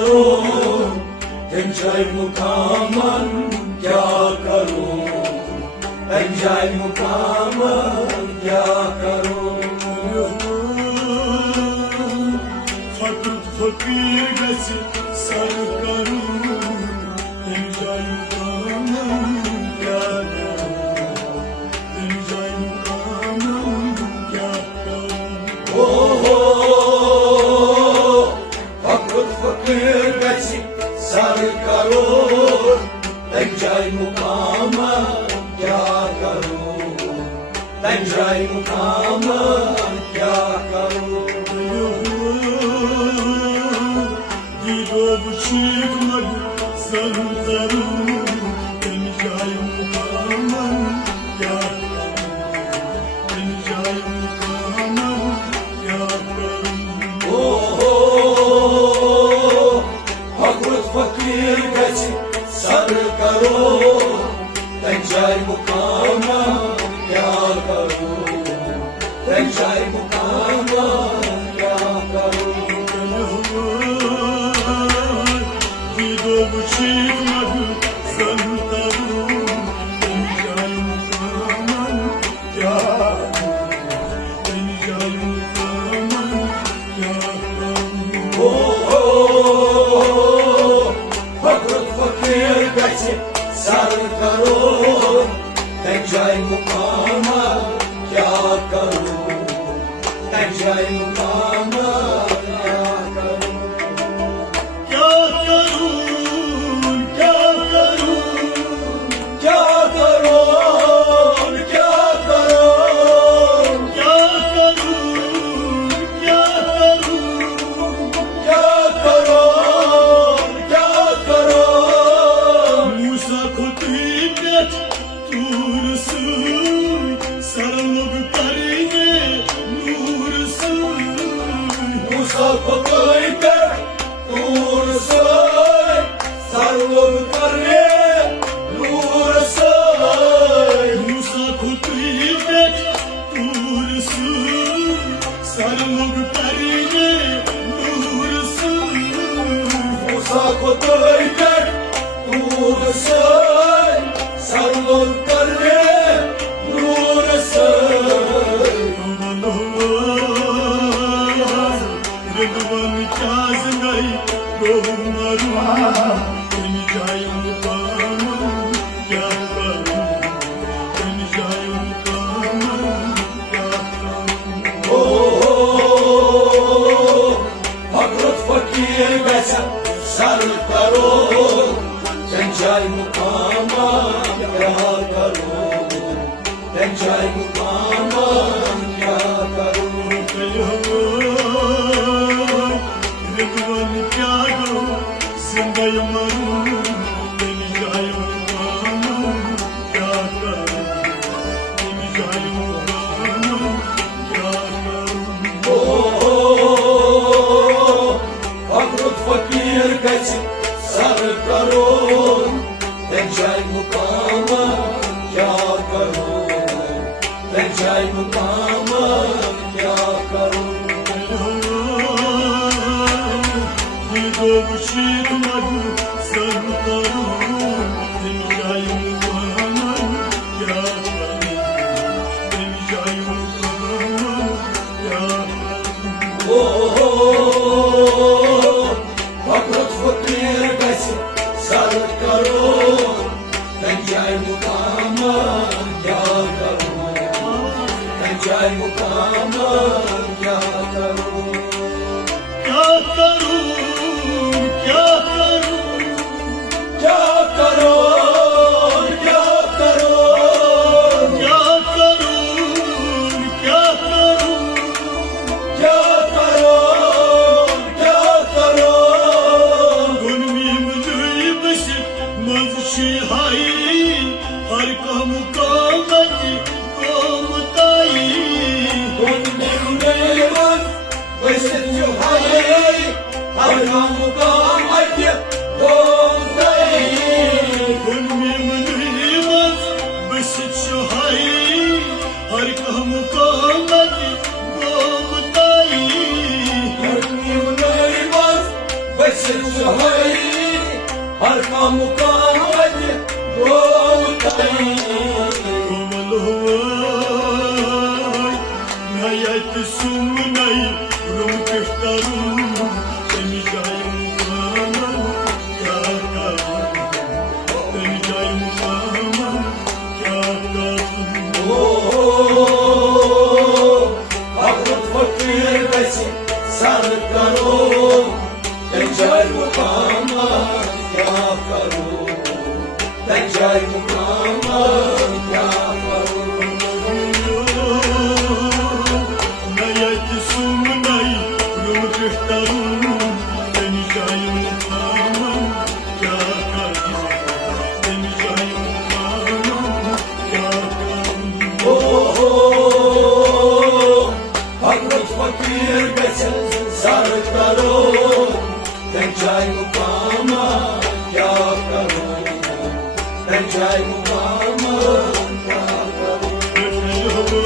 करूं, एंजॉय मुकामन क्या करूं, एंजॉय मुकामन क्या करूं। फकीर फकीर गसी सर करूं, एंजॉय मुकामन क्या करूं, एंजॉय मुकामन क्या करूं। फकीर गसी सर करूं, एंजॉय मुकामन क्या करूं, एंजॉय मुकामन क्या करूं। Dido buçuk madu sanzaru, enjoy mukaman ya karu, enjoy mukaman ya karu. फकीर गसी सर करूं, एंजॉय मुकामन क्या करूं, एंजॉय मुकामन क्या करूं। Dido buçuk madu sanzaru, enjoy mukaman ya karu, enjoy mukaman ya karu. फकीर गसी सर करूं, एंजॉय मुकामन क्या करूं, एंजॉय मुकामन क्या करूं। क्या करूं, क्या करूं, क्या करूं, क्या करूं, क्या करूं, क्या करूं, क्या करूं, क्या करूं। मूसा खुतीबत तूर सूर, सरलोग करेंगे नूर सूर। मूसा को कोई कर दूर से सर लोग करे दूर से। मूसा खुतीबत तूर सूर, सरलोग करेंगे नूर सूर। मूसा को कोई कर दूर से सर लोग करे दूर से। Rıdvan kazınay doğumlarıma, enjayım kanım yakarım, enjayım kanım yakarım. फकीर गसा सर करूं, एंजॉय मुकामन क्या करूं, एंजॉय मुकामन क्या करूं। Rıdvan kâgo zindayım arım, enjayım kanım yakarım, enjayım kanım yakarım. फकीर गसी सर करूं, एंजॉय मुकामन क्या करूं, एंजॉय मुकामन क्या करूं। Dido buçuk madu sanzaru, enjay mukaman ya karu, enjay mukaman ya karu. फकीर गसी सर करूं, एंजॉय मुकामन क्या करूं, एंजॉय मुकामन क्या करूं। क्या करूं, क्या करूं, क्या करूं, क्या करूं, क्या करूं, क्या करूं, क्या करूं, क्या करूं। gönlüm duymuş mazşi hay, har kam kamati komtai. Gönlümden başıcı hayır, her mukamet doğdayım. yet sumnai rum kishtarum teni jayum kama kya karum teni jayum kama kya karum Hakut fakir besin sarık karun Tencay mukama ya karun Tencay mukama ya karun Nayet sumnai rum kishtarum teni jayum kama kya karum teni jayum kama kya karum Hakut fakir besin sarık karun Tencay mukama ya karun Tencay mukama ya karun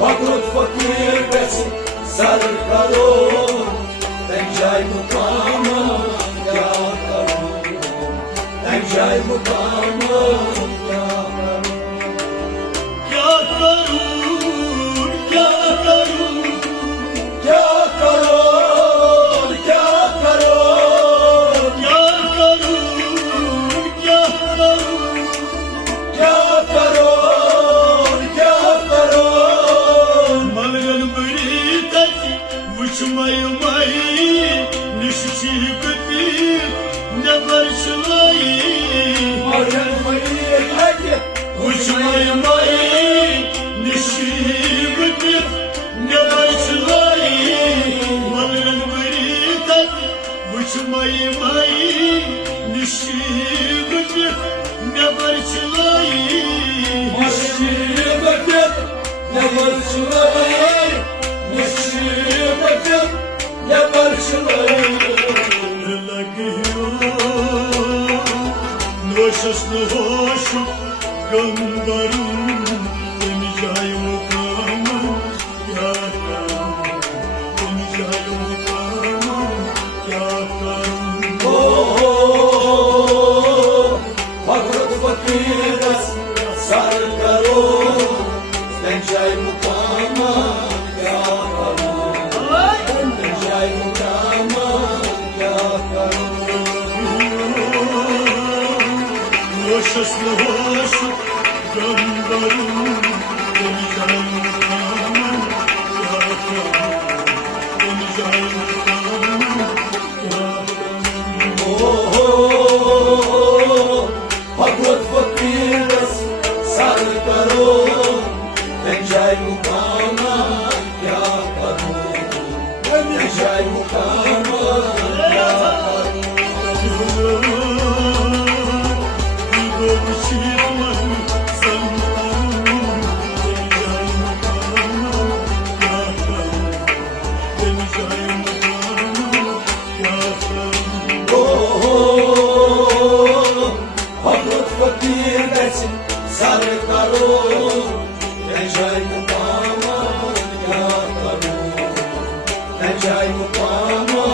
Hakut fakir besin sarık karun Tencay mukama ya karun Tencay mukama ya karun Kya karum Ya karun ya karun kya karum kya karum Ya karun ya karun Malgan bari tati vuchmay may nishchi gati never shlai Marjan mayir hadi vuchmay may nishchi gati never shlai Malgan bari tati vuchmay may nishchi gati never shlai Nişibetim ne barışılayı Nişibetim ne barışılayı Noşas noşu gambarım Demeyeceğim kama yakarım Demeyeceğim kama yakarım Hakut fakir besin sarık karun Tencay mukama ya karun Tencay mukama ya karun Noşas noşu gambarım Demeyeceğim kama yakarım Demeyeceğim kama yakarım Hakut fakir besin sarık karun Tencay mukama ya karun Tencay mukama ya karun Hakut fakir besin sarık karun Tencay mukama ya karun Tencay mukama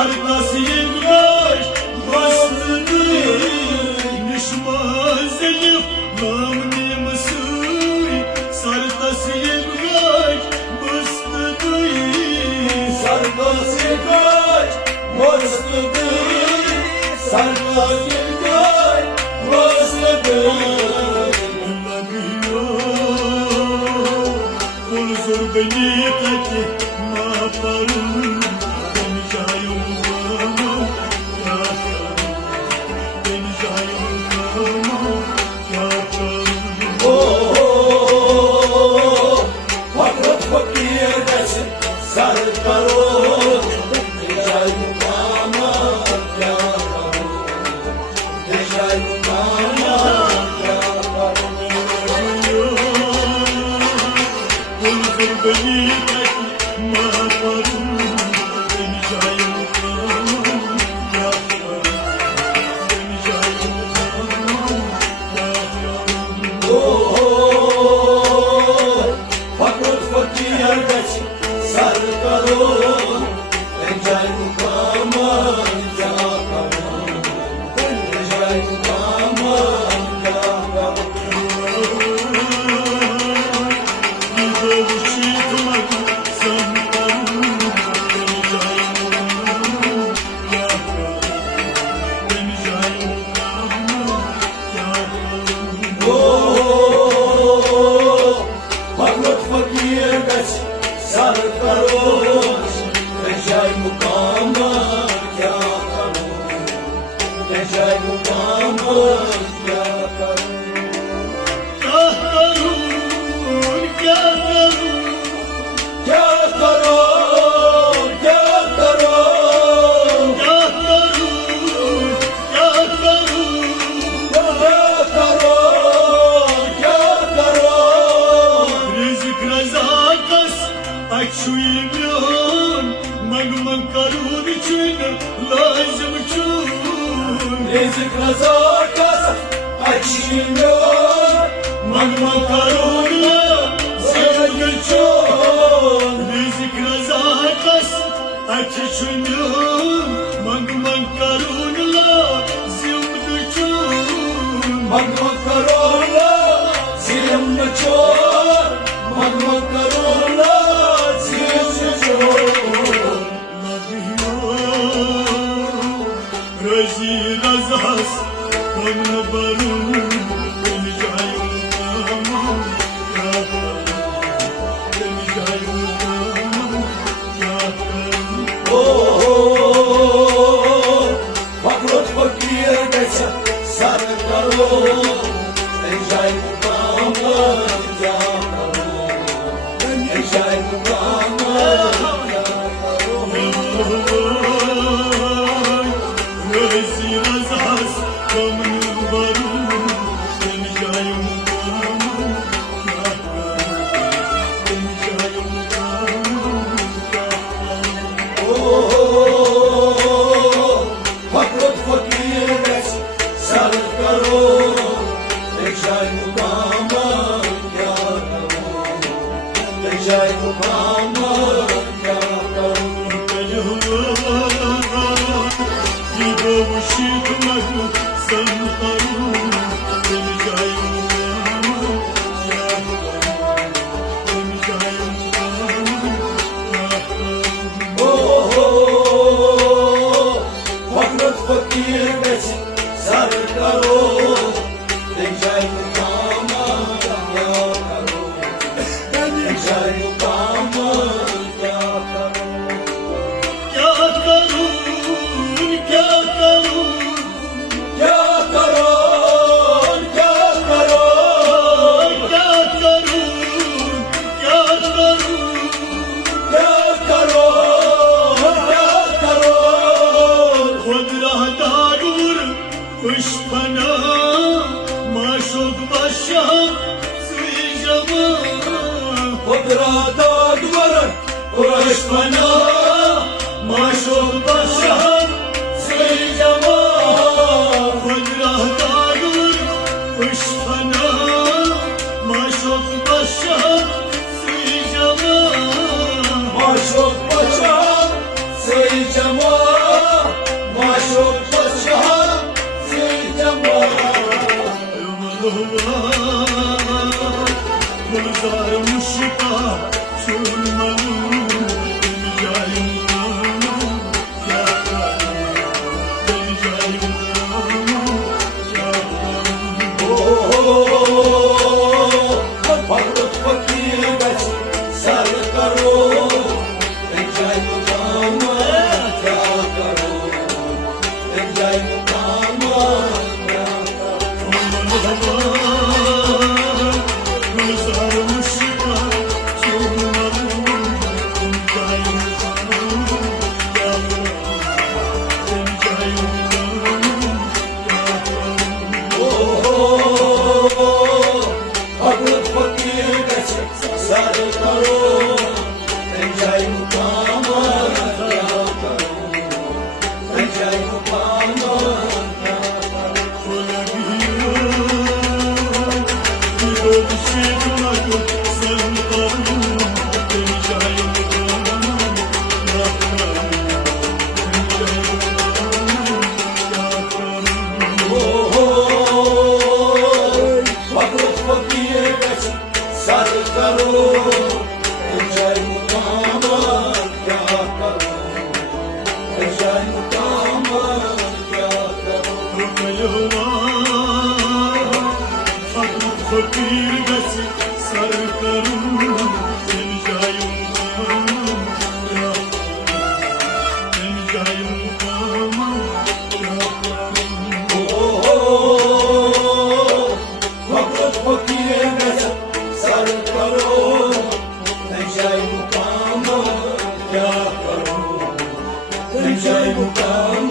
Sardas yevraş bastını Nişmaz elif namni mısıy Sardas yevraş bastını Sardas yevraş bastını Sardas yevraş bastını Zor beni kati ne yaparım Ben cayılmam yakarım Ben cayılmam yakarım Fakir fakir desin sarı karın Necai mukama yakarım Necai mukama yakarım Zor beni kati ne yaparım Ben cayılmam yakarım Ben cayılmam yakarım Fakir fakir desin sarı karın Necai mukama yakarım Necai mukama yakarım Fakir fakir desin sarı karın Necai mukama yakarım Necai mukama yakarım Yakarım yakarım Rizik razakas açılıyor Magma karunla sevgilçon Rizik razakas açılıyor Magma karunla sevgilçon Magma karunla zilmçon Magma karunla zilmçon Razi razas Kamna barun Ben cayılmam yakarım Ben cayılmam yakarım Fakir fakir desin sarı karın Necai mukama yakarım Necai mukama yakarım Razi razas Kamna barun जय फकीर बस sir करूं इन जायूं फकीर बस sir करो जय मुकाम क्या करो जय मुकाम